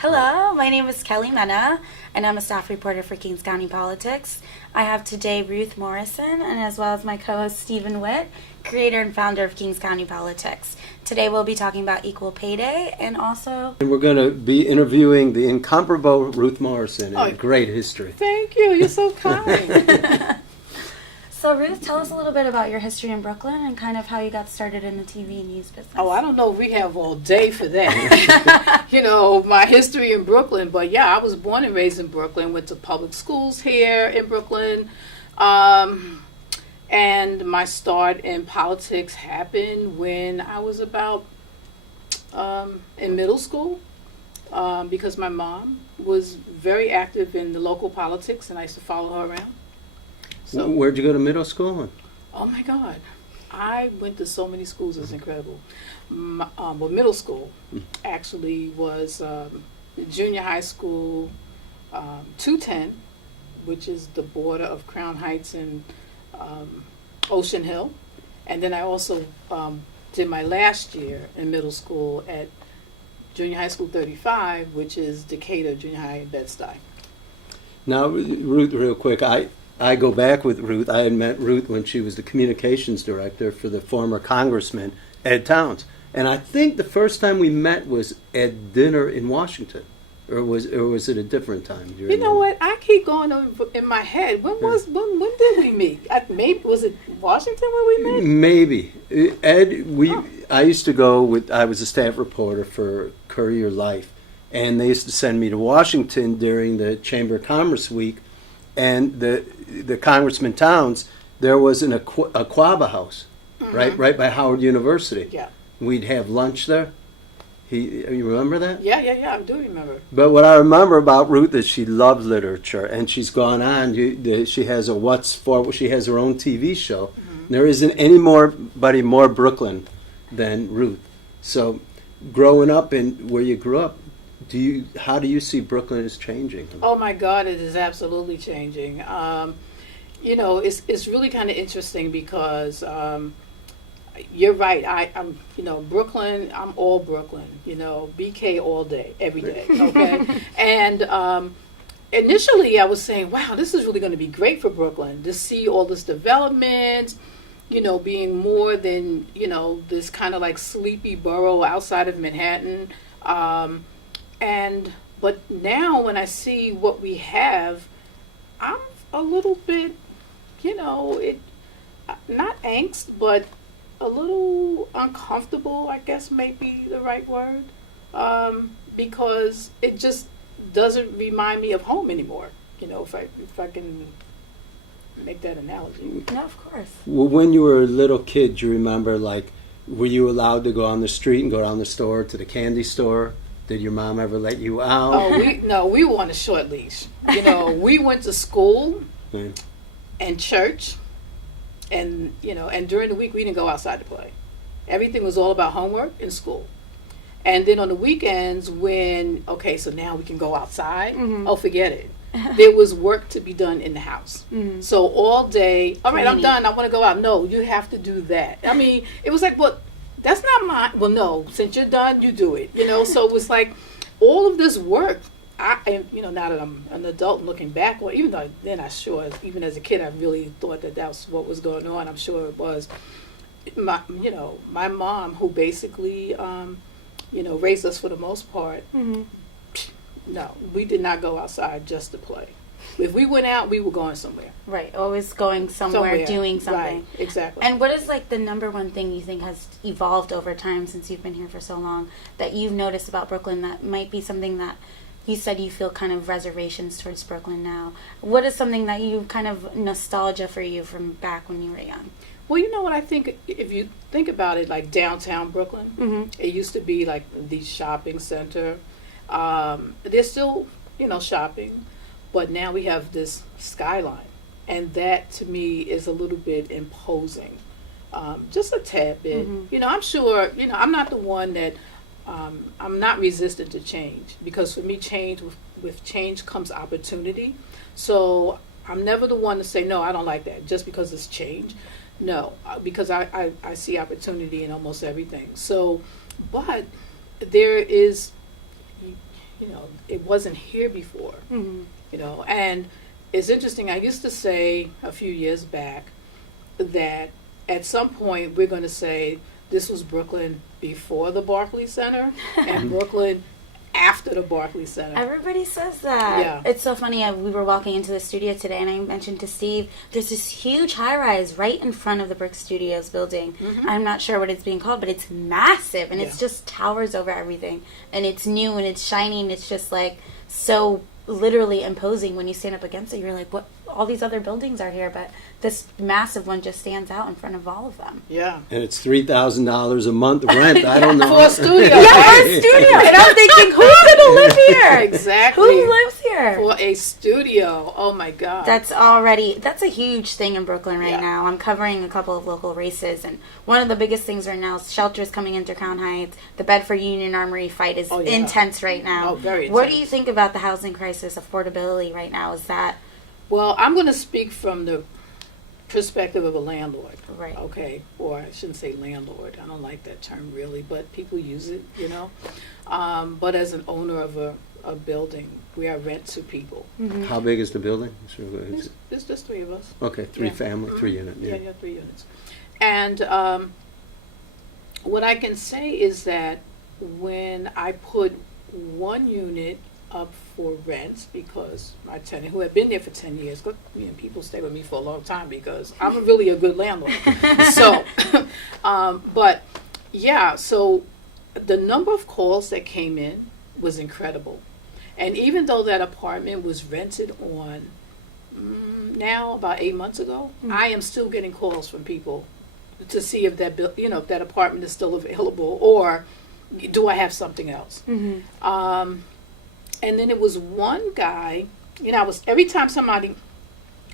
Hello, my name is Kelly Mena, and I'm a staff reporter for Kings County Politics. I have today Ruth Morrison, and as well as my co-host Stephen Witt, creator and founder of Kings County Politics. Today we'll be talking about Equal Pay Day, and also... And we're going to be interviewing the incomparable Ruth Morrison, a great history. Thank you, you're so kind. So Ruth, tell us a little bit about your history in Brooklyn and kind of how you got started in the TV news business. Oh, I don't know if we have all day for that. My history in Brooklyn. But yeah, I was born and raised in Brooklyn, went to public schools here in Brooklyn. And my start in politics happened when I was about in middle school because my mom was very active in the local politics and I used to follow her around. So, where'd you go to middle school? Oh my God, I went to so many schools. It's incredible. Middle school actually was junior high school, 210, which is the border of Crown Heights and Ocean Hill, and then I also did my last year in middle school at junior high school 35, which is Decatur Junior High in Bed-Stuy. Now, Ruth, real quick, I go back with Ruth. I had met Ruth when she was the communications director for the former Congressman Ed Towns. And I think the first time we met was at dinner in Washington. Or was it a different time? You know what? I keep going over in my head. When did we meet? Maybe was it Washington when we met? Maybe. Ed, I used to go I was a staff reporter for Courier Life. And they used to send me to Washington during the Chamber of Commerce week. And the Congressman Towns, there was an Aquaba house, right by Howard University. Yeah. We'd have lunch there. You remember that? Yeah, I do remember. But what I remember about Ruth is she loved literature, and she's gone on. She has she has her own TV show. Mm-hmm. There isn't anybody more Brooklyn than Ruth. So, growing up in where you grew up, how do you see Brooklyn is changing? Oh my God, it is absolutely changing. It's really kind of interesting because you're right. I'm Brooklyn. I'm all Brooklyn. BK all day, every day. Okay, and initially I was saying, wow, this is really going to be great for Brooklyn to see all this development. Being more than this kind of like sleepy borough outside of Manhattan. But now when I see what we have, I'm a little bit, not angst, but a little uncomfortable, I guess may be the right word, because it just doesn't remind me of home anymore, if I can make that analogy. No, of course. Well, when you were a little kid, do you remember, were you allowed to go on the street and go down the store to the candy store? Did your mom ever let you out? Oh, we were on a short leash. We went to school and church, and during the week we didn't go outside to play. Everything was all about homework and school. And then on the weekends so now we can go outside. Mm-hmm. Oh, forget it. There was work to be done in the house. Mm-hmm. So all day, all right, I'm done. I want to go out. No, you have to do that. I mean, it was like, that's not mine. Well, no, since you're done, you do it. So it was like all of this work. Now that I'm an adult looking back, or even though then even as a kid, I really thought that was what was going on. I'm sure it was. My mom, who basically, raised us for the most part. Mm-hmm. No, we did not go outside just to play. If we went out, we were going somewhere. Right, always going somewhere, doing something. Right, exactly. And what is the number one thing you think has evolved over time since you've been here for so long that you've noticed about Brooklyn that might be something that you said you feel kind of reservations towards Brooklyn now? What is something that you kind of nostalgia for you from back when you were young? Well, you know what I think, if you think about it, like downtown Brooklyn, mm-hmm. It used to be like the shopping center. There's still, shopping. But now we have this skyline, and that to me is a little bit imposing, just a tad bit. Mm-hmm. I'm sure, I'm not the one that, I'm not resistant to change, because for me, with change comes opportunity. So I'm never the one to say, no, I don't like that, just because it's change. No, because I see opportunity in almost everything. So, but there is, it wasn't here before. And it's interesting. I used to say a few years back that at some point we're going to say this was Brooklyn before the Barclays Center and Brooklyn after the Barclays Center. Everybody says that. Yeah. It's so funny. We were walking into the studio today, and I mentioned to Steve, there's this huge high-rise right in front of the Brick Studios building. I'm not sure what it's being called, but it's massive, and it's just towers over everything. And it's new, and it's shiny, and it's just, like, so literally imposing when you stand up against it. You're like, what? All these other buildings are here, but this massive one just stands out in front of all of them. Yeah. And it's $3,000 a month rent. I don't know. For a studio. Yeah, for a studio. And I'm thinking, who's going to live here? Exactly. Who lives here? For a studio. Oh, my God. That's a huge thing in Brooklyn right now. I'm covering a couple of local races, and one of the biggest things right now is shelters coming into Crown Heights. The Bedford Union Armory fight is intense right now. Oh, very intense. What do you think about the housing crisis, affordability right now? Is that... Well, I'm going to speak from the perspective of a landlord. Right. Okay. Or I shouldn't say landlord. I don't like that term really, but people use it, But as an owner of a building, we are rent to people. How big is the building? It's just three of us. Okay, family, 3 unit. Yeah, 3 units. And what I can say is that when I put one unit up for rents, because my tenant, who had been there for 10 years, people stay with me for a long time because I'm really a good landlord. So the number of calls that came in was incredible. And even though that apartment was rented on now about 8 months ago, I am still getting calls from people to see if if that apartment is still available, or do I have something else. And then it was one guy, every time somebody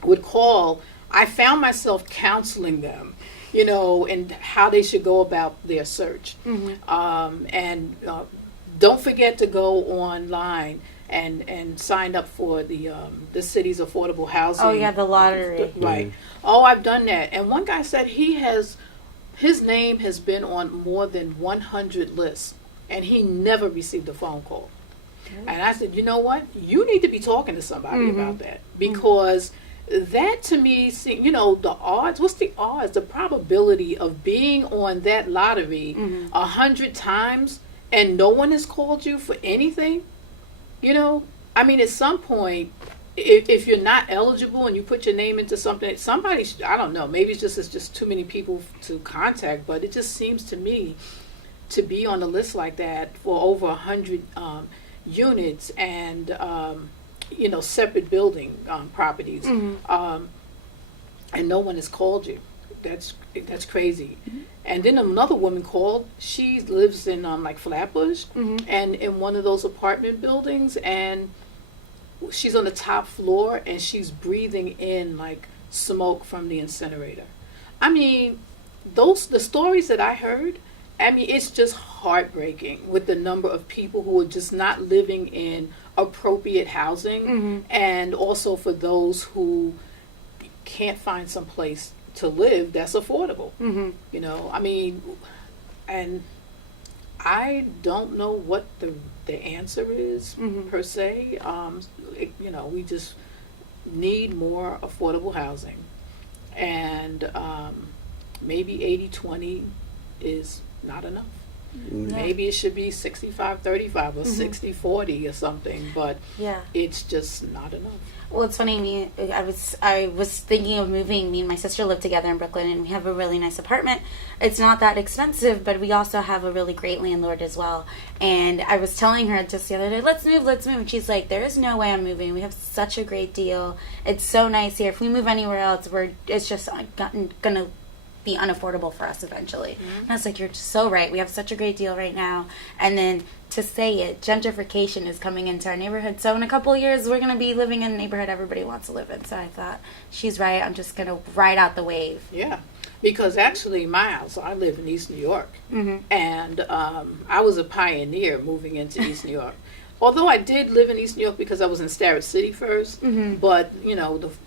would call, I found myself counseling them, and how they should go about their search. And don't forget to go online and sign up for the city's affordable housing. Oh, yeah, the lottery. Right. Oh, I've done that. And one guy said his name has been on more than 100 lists, and he never received a phone call. And I said, you know what? You need to be talking to somebody about that, because that to me, the odds, what's the odds, the probability of being on that lottery 100 times and no one has called you for anything? At some point, if you're not eligible and you put your name into something, somebody, I don't know, maybe it's just too many people to contact, but it just seems to me to be on a list like that for over 100 units and separate building properties, and no one has called you. That's crazy. And then another woman called. She lives in like Flatbush, and in one of those apartment buildings, and she's on the top floor and she's breathing in like smoke from the incinerator. The stories that I heard, it's just heartbreaking with the number of people who are just not living in appropriate housing, and also for those who can't find some place to live that's affordable. And I don't know what the answer is per se. We just need more affordable housing, and maybe 80-20 is not enough. Maybe it should be 65-35 or 60-40 or something, but it's just not enough. Well, it's funny. I was thinking of moving. Me and my sister live together in Brooklyn, and we have a really nice apartment. It's not that expensive, but we also have a really great landlord as well. And I was telling her just the other day, let's move. And she's like, there is no way I'm moving. We have such a great deal. It's so nice here. If we move anywhere else, it's just gonna be unaffordable for us eventually. And I was like, you're so right. We have such a great deal right now. And then to say it, gentrification is coming into our neighborhood. So in a couple of years, we're going to be living in a neighborhood everybody wants to live in. So I thought, she's right. I'm just going to ride out the wave. Yeah. Because actually, my house, I live in East New York. And I was a pioneer moving into East New York. Although I did live in East New York because I was in Starrett City first. But,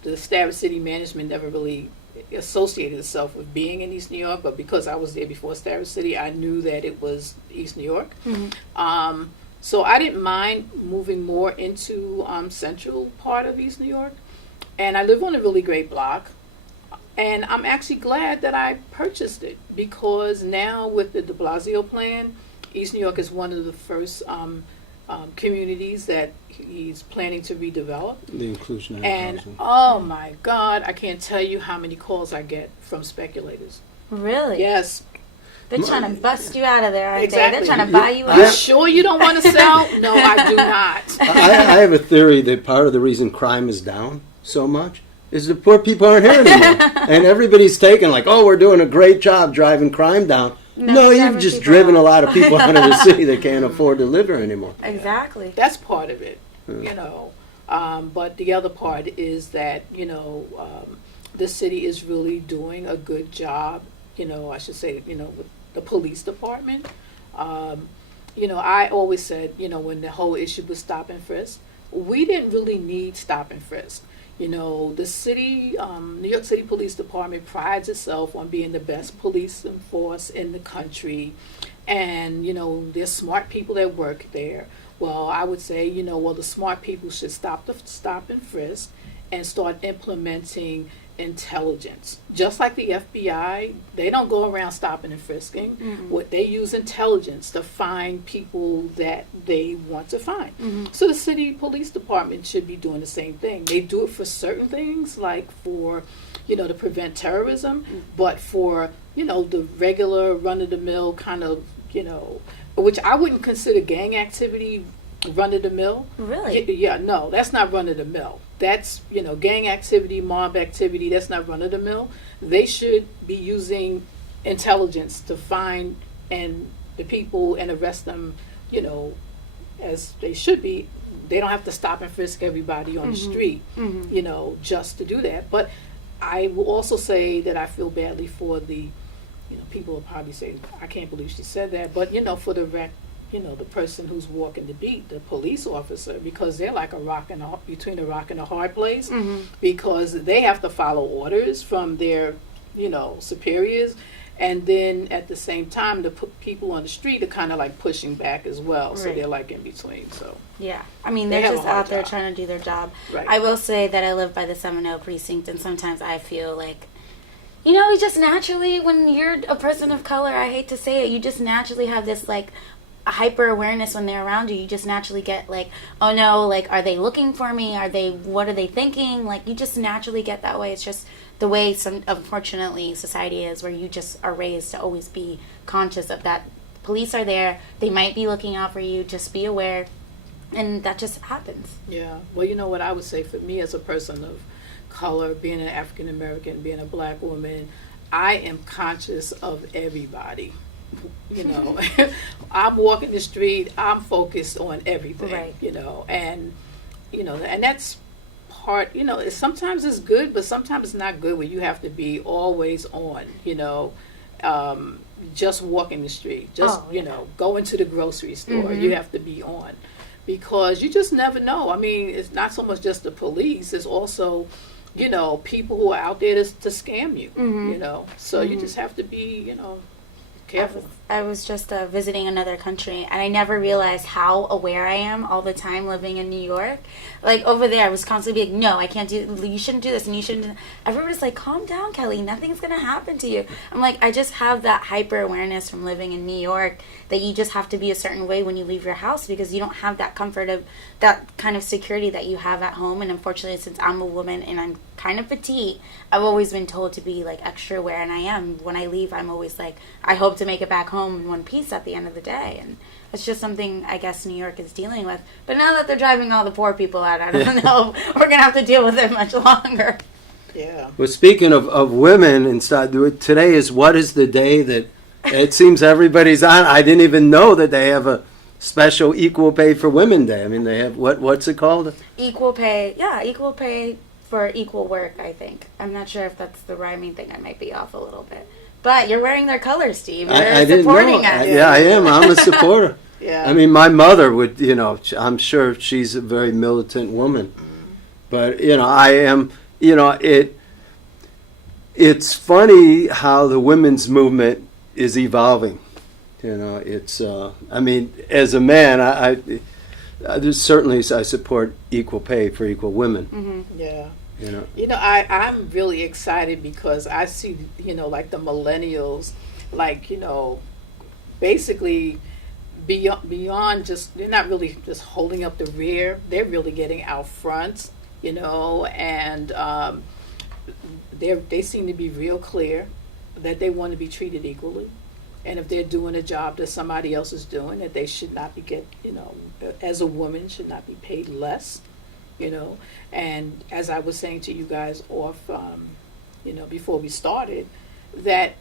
the Starrett City management never really associated itself with being in East New York, but because I was there before Starrett City, I knew that it was East New York. So I didn't mind moving more into central part of East New York. And I live on a really great block. And I'm actually glad that I purchased it, because now with the de Blasio plan, East New York is one of the first communities that he's planning to redevelop. The inclusionary And housing. oh my God, I can't tell you how many calls I get from speculators. Really? Yes. They're trying to bust you out of there, aren't Exactly. they? They're trying to buy you Are you out. sure you don't want to sell? No, I do not. I have a theory that part of the reason crime is down so much is the poor people aren't here anymore. And everybody's taking like, oh, we're doing a great job driving crime down. No, you've driving just people driven a out. lot of people out of the city that can't afford to live here anymore. Exactly. That's part of it, you know. But the other part is that, you know, the city is really doing a good job, you know, I should say, you know, with the police department. You know, I always said, you know, when the whole issue was stop and frisk, we didn't really need stop and frisk. You know, the city, New York City Police Department prides itself on being the best police force in the country. And, you know, there's smart people that work there. Well, I would say, you know, well, the smart people should stop and frisk and start implementing intelligence. Just like the FBI, they don't go around stopping and frisking. Mm-hmm. What they use intelligence to find people that they want to find. Mm-hmm. So the city police department should be doing the same thing. They do it for certain things, like for, you know, to prevent terrorism, but for, you know, the regular run-of-the-mill kind of, you know, which I wouldn't consider gang activity run-of-the-mill. Really? Yeah, no, that's not run-of-the-mill. That's, you know, gang activity, mob activity, that's not run-of-the-mill. They should be using intelligence to find and the people and arrest them, you know, as they should be. They don't have to stop and frisk everybody on the street, you know, just to do that. But I will also say that I feel badly for the, you know, people will probably say, I can't believe she said that, but, you know, for the you know, the person who's walking the beat, the police officer, because they're like between a rock and a hard place, because they have to follow orders from their, you know, superiors, and then at the same time, the people on the street are kind of like pushing back as well, so Right. they're like in between. So Yeah. I mean, They they're have just a hard out there job. trying to do their job. Right. I will say that I live by the 7-0 precinct, and sometimes I feel like, you know, you just naturally, when you're a person of color, I hate to say it, you just naturally have this, like, hyper awareness when they're around you. You just naturally get like, oh no, like, are they looking for me? What are they thinking? Like, you just naturally get that way. It's just the way unfortunately society is, where you just are raised to always be conscious of that. Police are there. They might be looking out for you. Just be aware. And that just happens. yeah, well, you know what I would say for me as a person of color, being an African American, being a black woman, I am conscious of everybody. You know, I'm walking the street, I'm focused on everything, Right. you know, and, you know, and that's part, you know, sometimes it's good, but sometimes it's not good, where you have to be always on, you know, just walking the street, just, you know, going to the grocery store, you have to be on, because you just never know. I mean, it's not so much just the police, it's also, you know, people who are out there to scam you, you know, so you just have to be, you know, careful. I was just visiting another country, and I never realized how aware I am all the time living in New York. Like, over there, I was constantly being, no, I can't do, you shouldn't do this, and you shouldn't do. Everybody's like, calm down, Kelly, nothing's going to happen to you. I'm like, I just have that hyper awareness from living in New York, that you just have to be a certain way when you leave your house, because you don't have that comfort of that kind of security that you have at home. And unfortunately, since I'm a woman and I'm kind of petite, I've always been told to be like extra aware, and I am. When I leave, I'm always like, I hope to make it back home in one piece at the end of the day. And it's just something I guess New York is dealing with. But now that they're driving all the poor people out, I don't know, we're going to have to deal with it much longer. Yeah. Well, speaking of women and stuff, today is what is the day that it seems everybody's on. I didn't even know that they have a special Equal Pay for Women Day. I mean, they have, what's it called? Equal pay. Yeah, equal pay for equal work, I think. I'm not sure if that's the rhyming thing. I might be off a little bit. But you're wearing their colors, Steve. You're I didn't know. supporting us. Yeah, I am. I'm a supporter. Yeah. I mean, my mother would, you know, I'm sure she's a very militant woman. But, you know, I am, you know, it's funny how the women's movement is evolving. You know, it's. I mean, as a man, there's certainly I support equal pay for equal women. Mm-hmm. Yeah. You know, I'm really excited because I see, like the millennials, like, basically beyond just, they're not really just holding up the rear. They're really getting out front, and they seem to be real clear that they want to be treated equally. And if they're doing a job that somebody else is doing, that they should not be as a woman, should not be paid less. And as I was saying to you guys off, before we started, that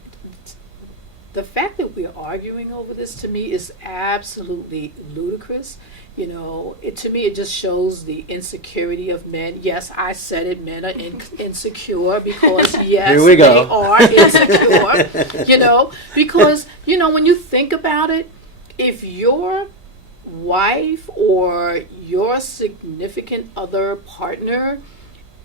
the fact that we're arguing over this, to me, is absolutely ludicrous. To me, it just shows the insecurity of men. Yes, I said it, men are insecure because, yes, Here we they go. are insecure, because, when you think about it, if your wife or your significant other partner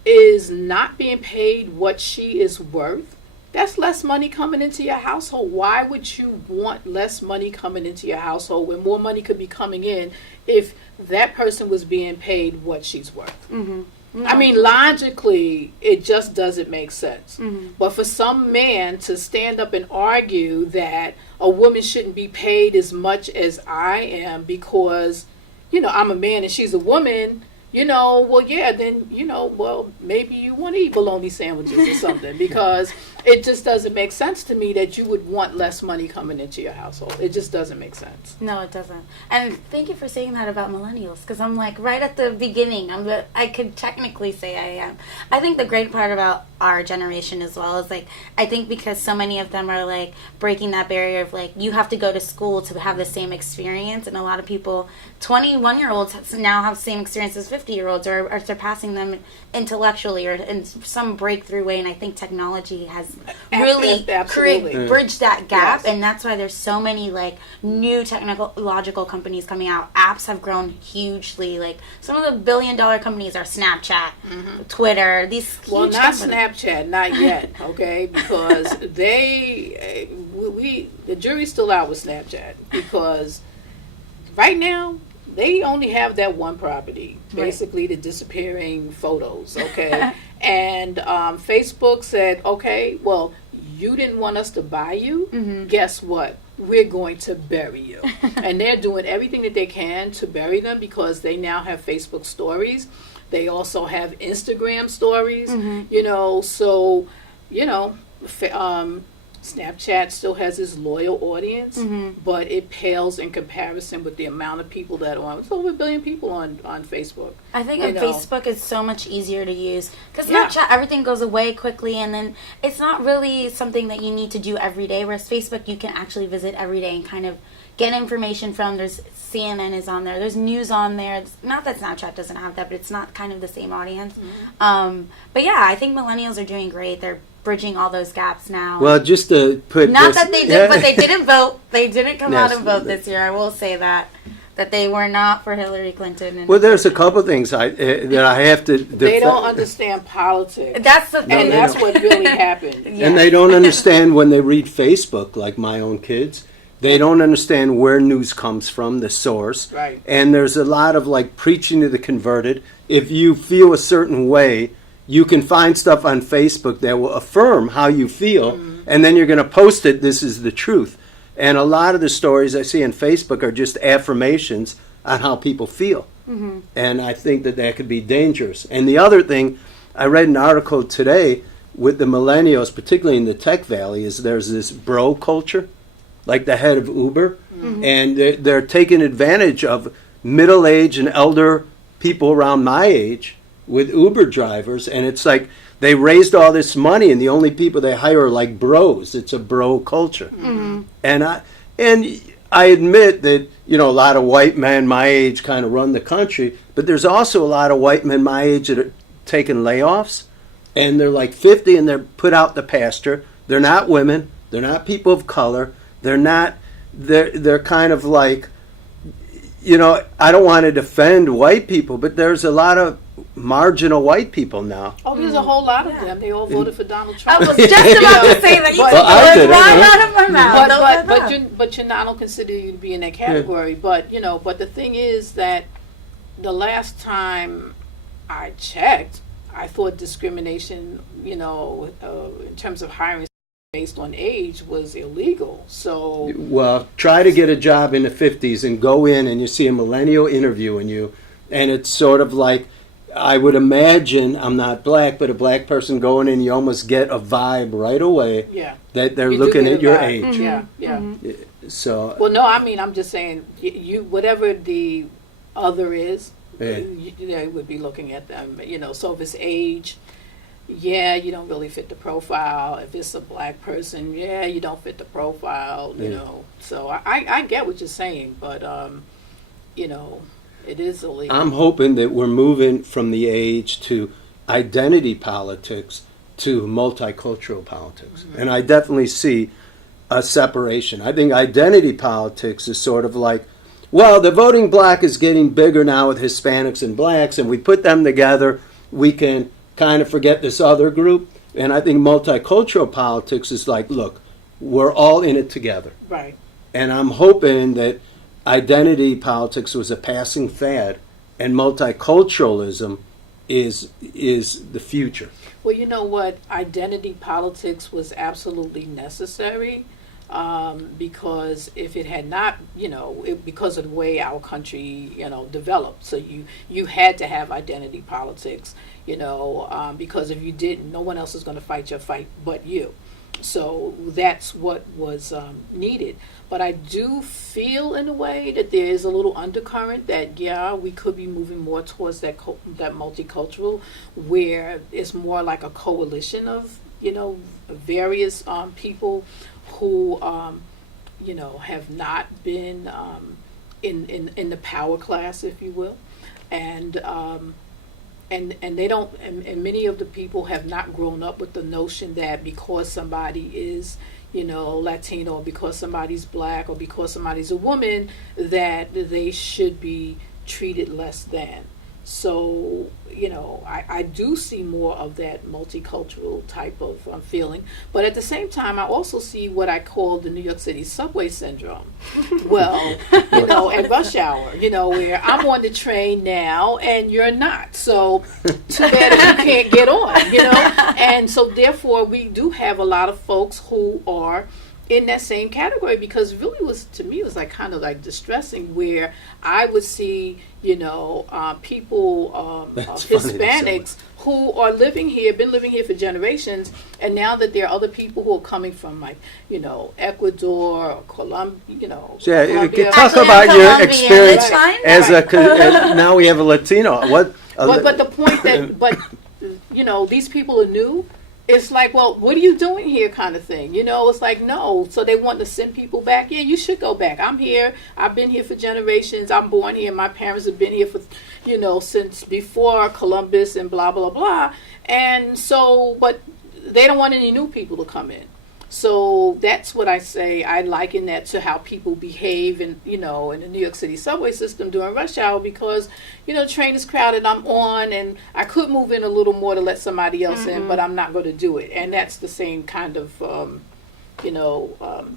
is not being paid what she is worth, that's less money coming into your household. Why would you want less money coming into your household when more money could be coming in if that person was being paid what she's worth? Mm-hmm. No. I mean, logically, it just doesn't make sense. Mm-hmm. But for some man to stand up and argue that a woman shouldn't be paid as much as I am because, I'm a man and she's a woman, well, yeah, then, well, maybe you want to eat bologna sandwiches or something, because it just doesn't make sense to me that you would want less money coming into your household. It just doesn't make sense. No, it doesn't. And thank you for saying that about millennials, because I'm like right at the beginning. I could technically say I am. I think the great part about our generation as well is like, I think because so many of them are like breaking that barrier of like, you have to go to school to have the same experience, and a lot of people, 21-year-olds now have the same experience as 50-year-olds or are surpassing them intellectually or in some breakthrough way. And I think technology has really bridged that gap. Yes. And that's why there's so many like new technological companies coming out. Apps have grown hugely. Like some of the billion-dollar companies are Snapchat, Twitter, these huge Well, not companies. Snapchat, not yet, okay? Because the jury's still out with Snapchat, because right now they only have that one property, basically the disappearing photos, okay? And Facebook said, okay, well, you didn't want us to buy you. Mm-hmm. Guess what? We're going to bury you. And they're doing everything that they can to bury them because they now have Facebook stories. They also have Instagram stories, so, Snapchat still has its loyal audience, but it pales in comparison with the amount of people that are on. It's over 1 billion people on Facebook. I think Facebook is so much easier to use because Snapchat, everything goes away quickly, and then it's not really something that you need to do every day, whereas Facebook you can actually visit every day and kind of get information from. There's CNN is on there. There's news on there. It's not that Snapchat doesn't have that, but it's not kind of the same audience. But yeah, I think millennials are doing great. They're bridging all those gaps now. Well, just to put not that they did, but they didn't vote. They didn't come out and vote this year. I will say that they were not for Hillary Clinton. Well, there's a couple of things that I have to. They don't understand politics. That's the thing. And that's what really happened. Yes. And they don't understand when they read Facebook, like my own kids. They don't understand where news comes from, the source. Right. And there's a lot of like preaching to the converted. If you feel a certain way, you can find stuff on Facebook that will affirm how you feel, and then you're going to post it, this is the truth. And a lot of the stories I see on Facebook are just affirmations on how people feel. And I think that could be dangerous. And the other thing, I read an article today with the millennials, particularly in the tech valley, is there's this bro culture, like the head of Uber, and they're taking advantage of middle-aged and elder people around my age with Uber drivers, and it's like they raised all this money, and the only people they hire are like bros. It's a bro culture, and I admit that a lot of white men my age kind of run the country, but there's also a lot of white men my age that are taking layoffs, and they're like 50 and they're put out the pasture. They're not women. They're not people of color. They're not. They're kind of like, I don't want to defend white people, but there's a lot of marginal white people now. Oh, there's a whole lot of them. They all voted for Donald Trump. I was just about to say that. You took I the did, words right out of my mouth. But I don't consider you to be in that category. Yeah. But the thing is that the last time I checked, I thought discrimination, in terms of hiring based on age was illegal. So, well, try to get a job in the 50s and go in and you see a millennial interviewing you, and it's sort of like, I would imagine, I'm not black, but a black person going in, you almost get a vibe right away that they're looking at your age. Mm-hmm. Yeah. Mm-hmm. So, well, no, I mean, I'm just saying, you whatever the other is, they would be looking at them, so if it's age, you don't really fit the profile. If it's a black person, you don't fit the profile, So I get what you're saying, but, it is illegal. I'm hoping that we're moving from the age to identity politics to multicultural politics. Mm-hmm. And I definitely see a separation. I think identity politics is sort of like, well, the voting bloc is getting bigger now with Hispanics and blacks, and we put them together, we can kind of forget this other group. And I think multicultural politics is like, look, we're all in it together. Right. And I'm hoping that identity politics was a passing fad and multiculturalism is the future. Well, you know what? Identity politics was absolutely necessary because if it had not, because of the way our country, developed. So you had to have identity politics, because if you didn't, no one else is going to fight your fight but you. So that's what was needed. But I do feel in a way that there is a little undercurrent that, we could be moving more towards that multicultural, where it's more like a coalition of, various people who, have not been in the power class, if you will. And they don't, and many of the people have not grown up with the notion that because somebody is, Latino, or because somebody's black, or because somebody's a woman, that they should be treated less than. So, I do see more of that multicultural type of feeling. But at the same time, I also see what I call the New York City subway syndrome. Well, at rush hour, where I'm on the train now and you're not. So too bad that you can't get on, And so therefore, we do have a lot of folks who are in that same category, because really to me it was like kind of like distressing, where I would see people Hispanics who are living here, been living here for generations, and now that there are other people who are coming from Ecuador or Colombia, Colombia. Talk about your experience as now we have a Latino. But the point that these people are new. It's like, well, what are you doing here, kind of thing. It's like, no. So they want to send people back. Yeah, you should go back. I'm here. I've been here for generations. I'm born here. My parents have been here for, since before Columbus and blah, blah, blah. And so, but they don't want any new people to come in. So that's what I say. I liken that to how people behave in the New York City subway system during rush hour, because, the train is crowded, I'm on, and I could move in a little more to let somebody else in, but I'm not going to do it. And that's the same kind of,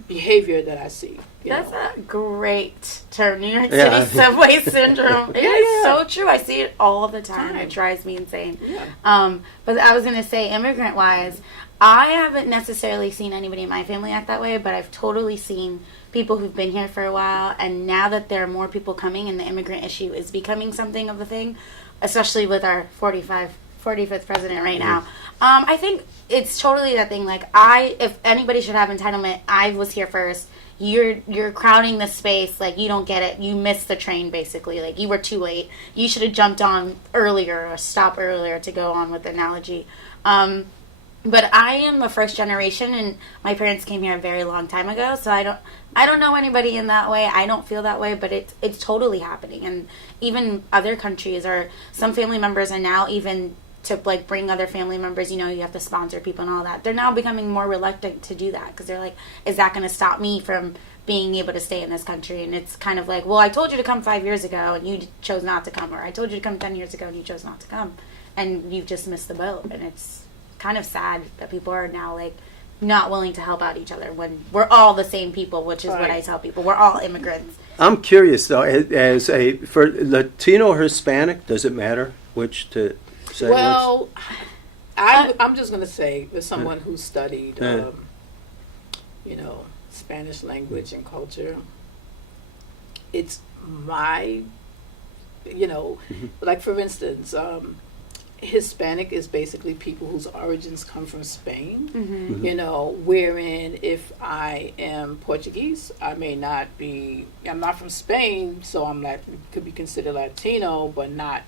behavior that I see. That's a great term, New York City subway syndrome. It is so true. I see it all the time. It drives me insane. Yeah. But I was going to say, immigrant-wise, I haven't necessarily seen anybody in my family act that way, but I've totally seen people who've been here for a while, and now that there are more people coming and the immigrant issue is becoming something of a thing, especially with our 45th president right now, I think it's totally that thing. Like, if anybody should have entitlement, I was here first. You're crowding the space, like, you don't get it. You missed the train, basically. Like, you were too late. You should have jumped on earlier or stopped earlier, to go on with the analogy. But I am a first generation, and my parents came here a very long time ago, so I don't know anybody in that way. I don't feel that way, but it's totally happening. And even other countries, or some family members are now, even to like bring other family members, you have to sponsor people and all that. They're now becoming more reluctant to do that, because they're like, is that going to stop me from being able to stay in this country. And it's kind of like, well, I told you to come 5 years ago and you chose not to come, or I told you to come 10 years ago and you chose not to come, and you've just missed the boat. And it's kind of sad that people are now like not willing to help out each other when we're all the same people, which is what I tell people. We're all immigrants. I'm curious though, for Latino or Hispanic, does it matter which to say? Well, I'm just going to say, as someone who studied, Spanish language and culture, it's my, like for instance, Hispanic is basically people whose origins come from Spain, wherein if I am Portuguese, I'm not from Spain, so could be considered Latino, but not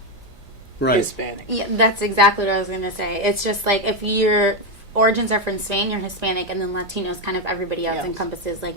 Hispanic. Yeah, that's exactly what I was going to say. It's just like if your origins are from Spain, you're Hispanic, and then Latino is kind of everybody else. Encompasses like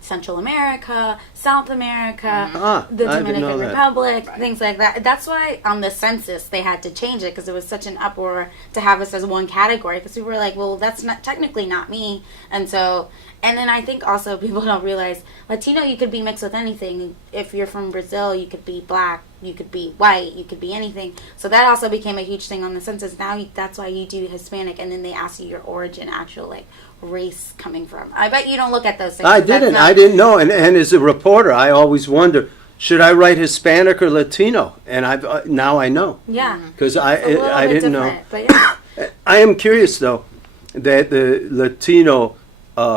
Central America, South America, the Dominican Republic, things like that. That's why on the census they had to change it, because it was such an uproar to have us as one category, because we were like, well, that's not technically not me. And then I think also people don't realize Latino, you could be mixed with anything. If you're from Brazil, you could be black, you could be white, you could be anything. So that also became a huge thing on the census. Now that's why you do Hispanic, and then they ask you your origin, actual like race coming from. I bet you don't look at those things. I didn't know. And as a reporter, I always wonder, should I write Hispanic or Latino? And now I know. Yeah. Because I didn't know. But yeah. I am curious though that the Latino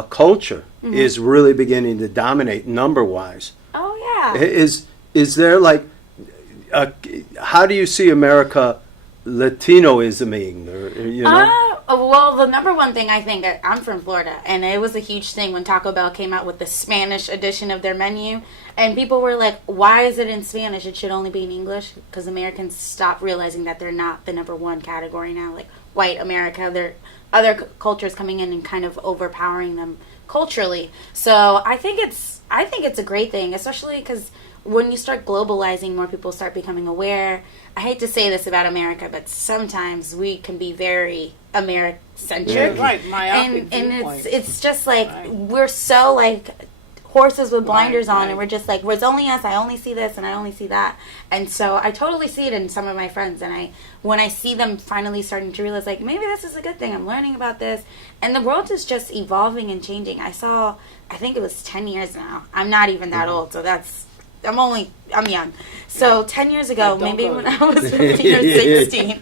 culture is really beginning to dominate number-wise. Oh yeah. Is there like, how do you see America Latinoisming? Well, the number one thing I think, I'm from Florida, and it was a huge thing when Taco Bell came out with the Spanish edition of their menu, and people were like, why is it in Spanish? It should only be in English, because Americans stopped realizing that they're not the number one category now, like white America. They're other cultures coming in and kind of overpowering them culturally. So I think it's a great thing, especially because when you start globalizing, more people start becoming aware. I hate to say this about America, but sometimes we can be very American-centric. Yeah, right, myopic and it's just like we're so like horses with blinders on, and we're just like, well, it's only us, I only see this and I only see that. And so I totally see it in some of my friends, and when I see them finally starting to realize, like, maybe this is a good thing, I'm learning about this, and the world is just evolving and changing. I think it was 10 years now, I'm not even that old, so I'm young. So 10 years ago, maybe when I was 15 or 16,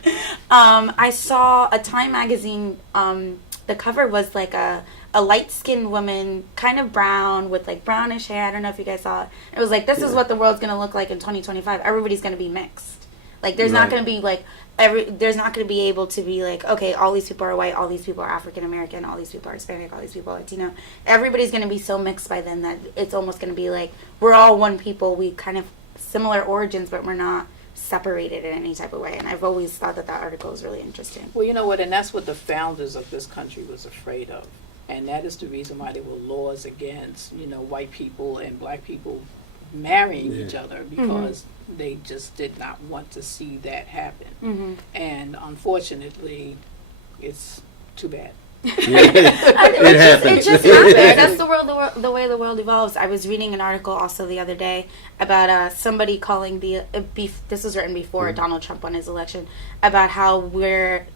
I saw a Time magazine, the cover was like a light-skinned woman, kind of brown, with like brownish hair. I don't know if you guys saw it. It was like, this is what the world's going to look like in 2025. Everybody's going to be mixed. Like, there's not going to be like, there's not going to be able to be like, okay, all these people are white, all these people are African American, all these people are Hispanic, all these people are Latino. Everybody's going to be so mixed by then that it's almost going to be like, we're all one people. We kind of similar origins, but we're not separated in any type of way. And I've always thought that article is really interesting. Well, you know what, and that's what the founders of this country was afraid of. And that is the reason why there were laws against, white people and black people marrying each other, because they just did not want to see that happen. And unfortunately, it's too bad. It happens. It just happens. That's the way the world evolves. I was reading an article also the other day about somebody calling this was written before Donald Trump won his election, about how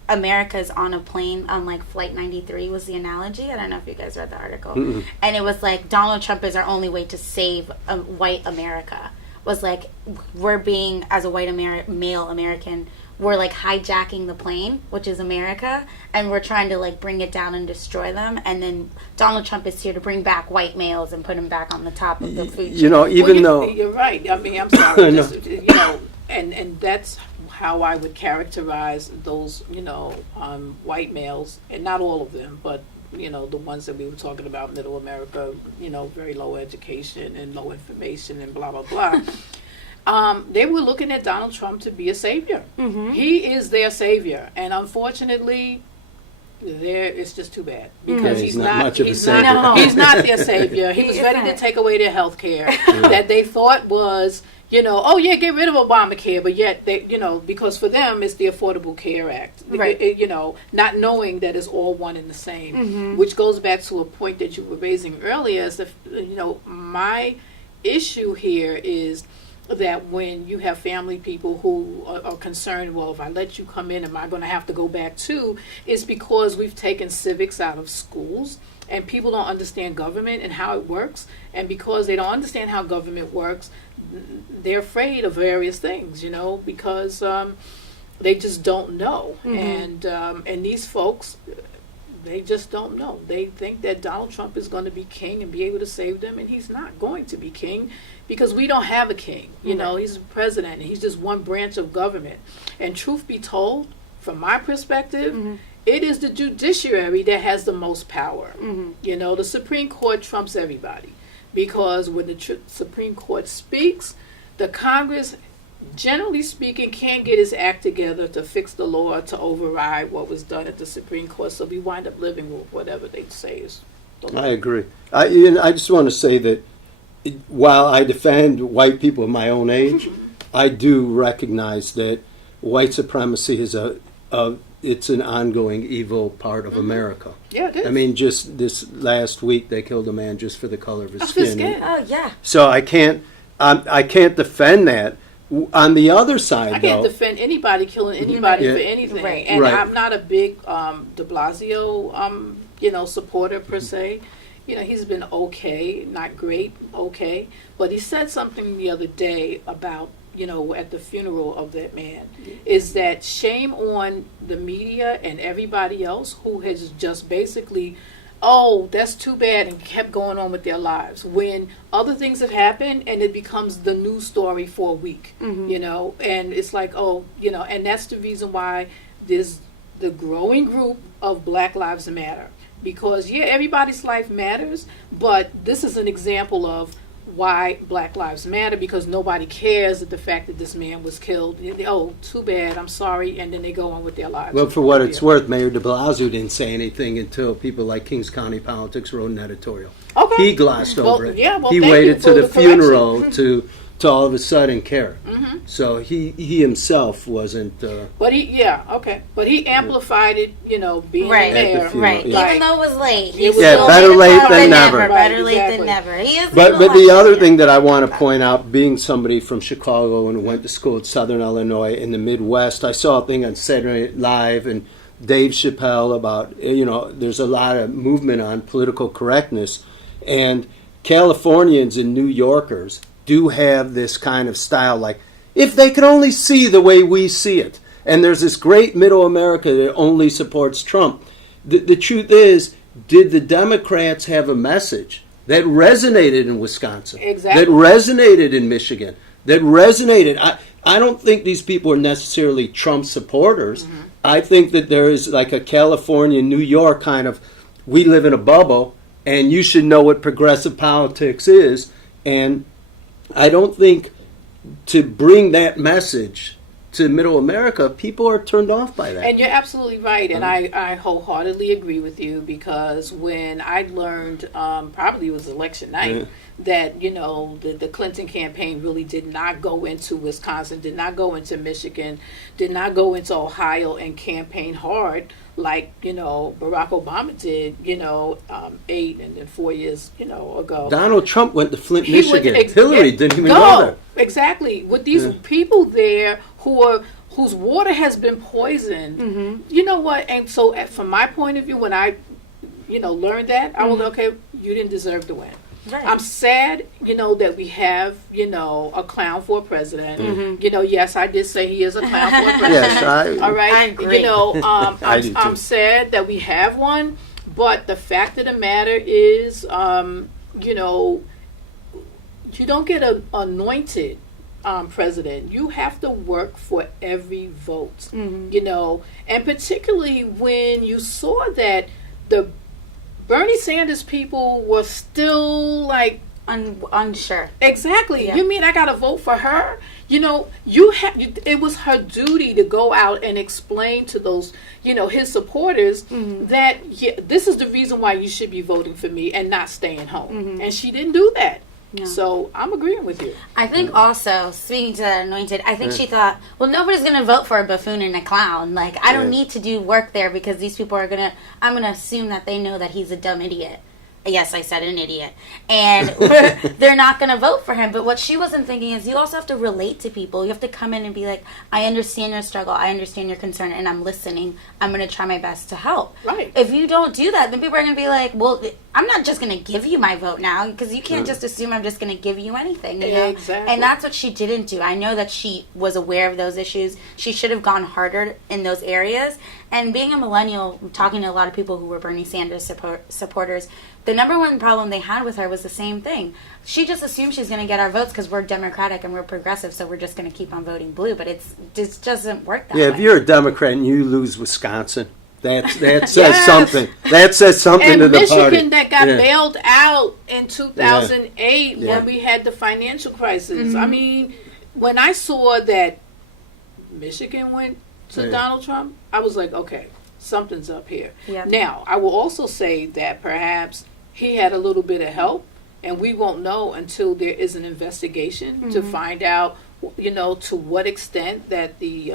America's on a plane on like Flight 93 was the analogy. I don't know if you guys read the article. And it was like, Donald Trump is our only way to save white America. Was like, we're being, as a white male American, we're like hijacking the plane, which is America, and we're trying to like bring it down and destroy them. And then Donald Trump is here to bring back white males and put them back on the top of the food chain. Even though you're right. I mean, I'm sorry. And that's how I would characterize those, white males, and not all of them, but the ones that we were talking about, middle America, very low education and low information and blah blah blah. They were looking at Donald Trump to be a savior. He is their savior. And unfortunately, it's just too bad because he's not much of a savior. He's not their savior. He was ready to take away their health care that they thought was, oh yeah, get rid of Obamacare, but yet they, because for them it's the Affordable Care Act, right? Not knowing that it's all one and the same, which goes back to a point that you were raising earlier. As my issue here is that when you have family people who are concerned, well, if I let you come in, am I going to have to go back too? It's because we've taken civics out of schools and people don't understand government and how it works. And because they don't understand how government works, they're afraid of various things, because they just don't know. And these folks, they just don't know. They think that Donald Trump is going to be king and be able to save them, and he's not going to be king because we don't have a king. He's a president, and he's just one branch of government. And truth be told, from my perspective, it is the judiciary that has the most power. The Supreme Court trumps everybody because when the Supreme Court speaks, the Congress, generally speaking, can't get its act together to fix the law to override what was done at the Supreme Court. So we wind up living with whatever they say is the law. I agree. I just want to say that while I defend white people of my own age, I do recognize that white supremacy is it's an ongoing evil part of America. Yeah, it is. I mean, just this last week they killed a man just for the color of his skin. Oh yeah. So I can't defend that. On the other side, I can't defend anybody killing anybody for anything. Right. And I'm not a big de Blasio, supporter per se. He's been okay, not great, okay. But he said something the other day about, at the funeral of that man, is that shame on the media and everybody else who has just basically, oh, that's too bad, and kept going on with their lives. When other things have happened and it becomes the news story for a week, and it's like, and that's the reason why there's the growing group of Black Lives Matter. Because, everybody's life matters, but this is an example of why Black Lives Matter, because nobody cares at the fact that this man was killed. Oh, too bad, I'm sorry, and then they go on with their lives. Well, for what it's worth, Mayor de Blasio didn't say anything until people like Kings County Politics wrote an editorial. Okay. He glossed over it. Yeah, well, he thank waited you to for the correction. funeral to all of a sudden care. So he himself wasn't. But he amplified it, being right. there. Right. Like, even though it was late. better late than never. Better Right, late exactly. than never. He is But the other thing that I want to point out, being somebody from Chicago and went to school at Southern Illinois in the Midwest, I saw a thing on Saturday Night Live and Dave Chappelle about, there's a lot of movement on political correctness, and Californians and New Yorkers do have this kind of style, like, if they could only see the way we see it. And there's this great middle America that only supports Trump. The truth is, did the Democrats have a message that resonated in Wisconsin? Exactly. That resonated in Michigan? That resonated? I don't think these people are necessarily Trump supporters. I think that there is like a California, New York kind of, we live in a bubble, and you should know what progressive politics is. And I don't think to bring that message to middle America, people are turned off by that. And you're absolutely right, and I wholeheartedly agree with you, because when I learned, probably it was election night, that, the Clinton campaign really did not go into Wisconsin, did not go into Michigan, did not go into Ohio and campaign hard like, Barack Obama did, 8 and then 4 years, ago. Donald Trump went to Flint, Michigan. Hillary didn't even go there. Exactly. With these people there whose water has been poisoned, you know what? And so from my point of view, when I, learned that, I was okay, you didn't deserve to win. Right. I'm sad, that we have, a clown for a president. Yes, I did say he is a clown for a president. Yes, all right. I agree. I do too. I'm sad that we have one, but the fact of the matter is, you don't get an anointed president. You have to work for every vote, and particularly when you saw that the Bernie Sanders people were still like unsure. Exactly. Yeah. You mean I got to vote for her? You know, it was her duty to go out and explain to those, his supporters that this is the reason why you should be voting for me and not staying home. And she didn't do that. No. So I'm agreeing with you. I think also, speaking to that Anointed, I think she thought, well, nobody's going to vote for a buffoon and a clown. Like, I don't need to do work there because these people I'm going to assume that they know that he's a dumb idiot. Yes, I said an idiot. And they're not going to vote for him. But what she wasn't thinking is you also have to relate to people. You have to come in and be like, I understand your struggle. I understand your concern. And I'm listening. I'm going to try my best to help. Right. If you don't do that, then people are going to be like, well, I'm not just going to give you my vote now. Because you can't just assume I'm just going to give you anything. You know? Exactly. And that's what she didn't do. I know that she was aware of those issues. She should have gone harder in those areas. And being a millennial, talking to a lot of people who were Bernie Sanders supporters, the number one problem they had with her was the same thing. She just assumed she's going to get our votes because we're Democratic and we're progressive, so we're just going to keep on voting blue. But it just doesn't work that way. Yeah, if you're a Democrat and you lose Wisconsin, that says something. That says something to the Michigan party. And Michigan that got bailed out in 2008 when we had the financial crisis. I mean, when I saw that Michigan went to Donald Trump, I was like, okay, something's up here. Yeah. Now, I will also say that perhaps he had a little bit of help, and we won't know until there is an investigation to find out, to what extent that the,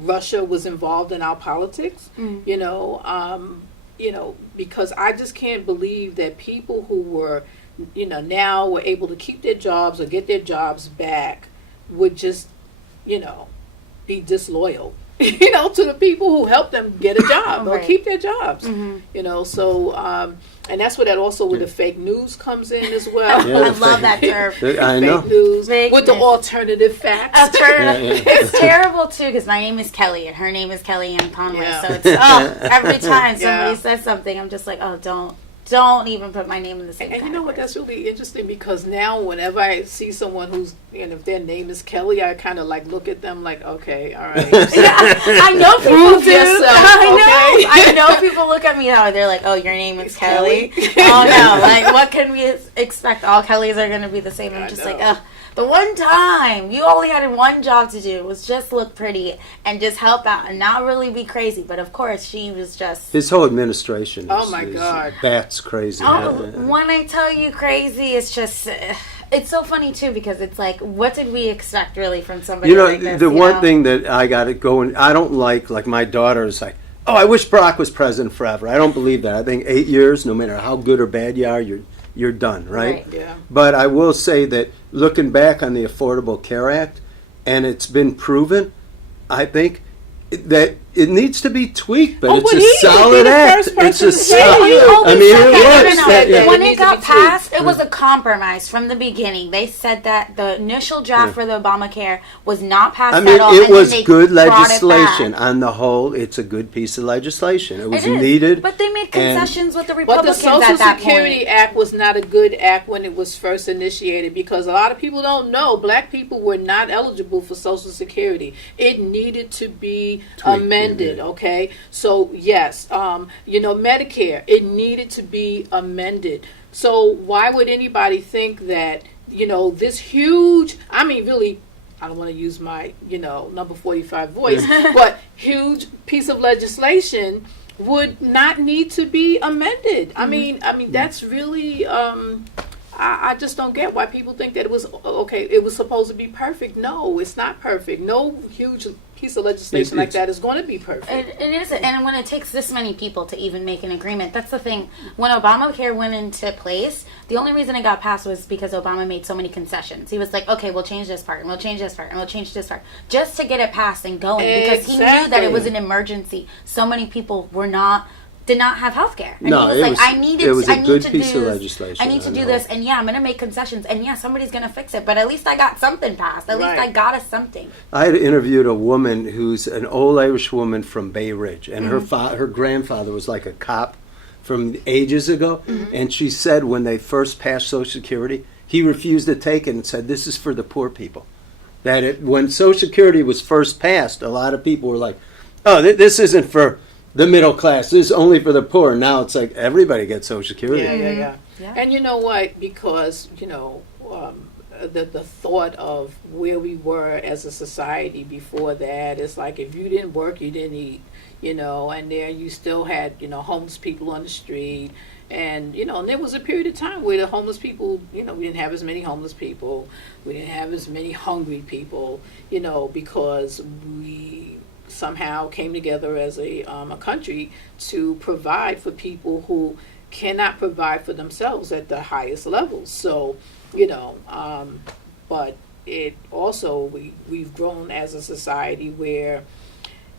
Russia was involved in our politics, because I just can't believe that people who were, now were able to keep their jobs or get their jobs back would just, be disloyal, to the people who helped them get a job or keep their jobs, so, and that's where that also with the fake news comes in as well. Yeah, I love that term. I know. Fake news Fake with news. the alternative facts. It's terrible too because my name is Kelly and her name is Kelly Ann Conway. So it's every time somebody says something, I'm just like, oh, don't even put my name in the same. And you know what? That's really interesting because now whenever I see someone who's, if their name is Kelly, I kind of like look at them like, okay, all right. I know people do. I know people look at me now and they're like, oh, your name is Kelly. Oh no, like what can we expect? All Kellys are going to be the same. I'm just like, ugh. But one time, you only had one job to do, was just look pretty and just help out and not really be crazy. But of course, she was just... His whole administration is God. That's crazy. When I tell you crazy, it's just... It's so funny, too, because it's like, what did we expect, really, from somebody like this? The one thing that I got to go and I don't like my daughter is like, oh, I wish Barack was president forever. I don't believe that. I think 8 years, no matter how good or bad you are, you're done, right? Yeah. But I will say that looking back on the Affordable Care Act, and it's been proven, I think that it needs to be tweaked, but it's a solid act. It's a solid. I mean, it works. When it got passed, it was a compromise from the beginning. They said that the initial draft for the Obamacare was not passed at all. It was good legislation. On the whole, it's a good piece of legislation. It was needed. But they made concessions with the Republicans at that point. But the Social Security point. Act was not a good act when it was first initiated because a lot of people don't know black people were not eligible for Social Security. It needed to be amended. Okay, so yes, Medicare, it needed to be amended. So why would anybody think that this huge? I mean, really, I don't want to use my number 45 voice, but huge piece of legislation would not need to be amended. I mean, that's really. I just don't get why people think that it was okay. It was supposed to be perfect. No, it's not perfect. No huge piece of legislation like that is going to be perfect. It isn't. And when it takes this many people to even make an agreement, that's the thing. When Obamacare went into place, the only reason it got passed was because Obama made so many concessions. He was like, okay, we'll change this part, and we'll change this part, and we'll change this part, just to get it passed and going. Because he knew that it was an emergency. So many people did not have health care. And he was like, I need to do this, and I'm going to make concessions, and somebody's going to fix it, but at least I got something passed. At least I got us something. I had interviewed a woman who's an old Irish woman from Bay Ridge, and her grandfather was like a cop from ages ago, and she said when they first passed Social Security, he refused to take it and said, this is for the poor people. When Social Security was first passed, a lot of people were like, oh, this isn't for the middle class. This is only for the poor. Now it's like everybody gets Social Security. Yeah. Yeah. And you know what? Because, the thought of where we were as a society before that, it's like if you didn't work, you didn't eat, and there you still had, homeless people on the street. And, and there was a period of time where the homeless people, we didn't have as many homeless people. We didn't have as many hungry people, because we somehow came together as a country to provide for people who cannot provide for themselves at the highest levels. So, but it also, we've grown as a society where,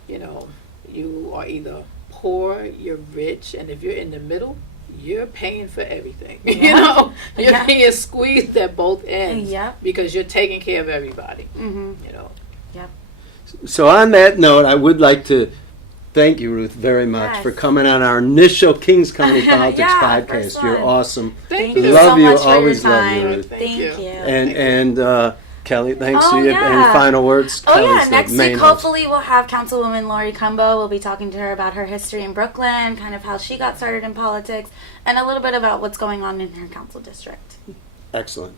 you are either poor, you're rich, and if you're in the middle, you're paying for everything. Yeah. You're Yeah. being squeezed at both ends Yeah. because you're taking care of everybody. Yep. So on that note, I would like to thank you, Ruth, very much Yes. for coming on our initial Kings County Politics Yeah, podcast. first You're one. awesome. Thank you you. Love so you. much for Always your love you, time. Ruth. Thank you. And Kelly, thanks Oh, to you. yeah. Any final words? Oh Kelly's yeah, the next main week host. hopefully we'll have Councilwoman Lori Cumbo. We'll be talking to her about her history in Brooklyn, kind of how she got started in politics, and a little bit about what's going on in her council district. Excellent.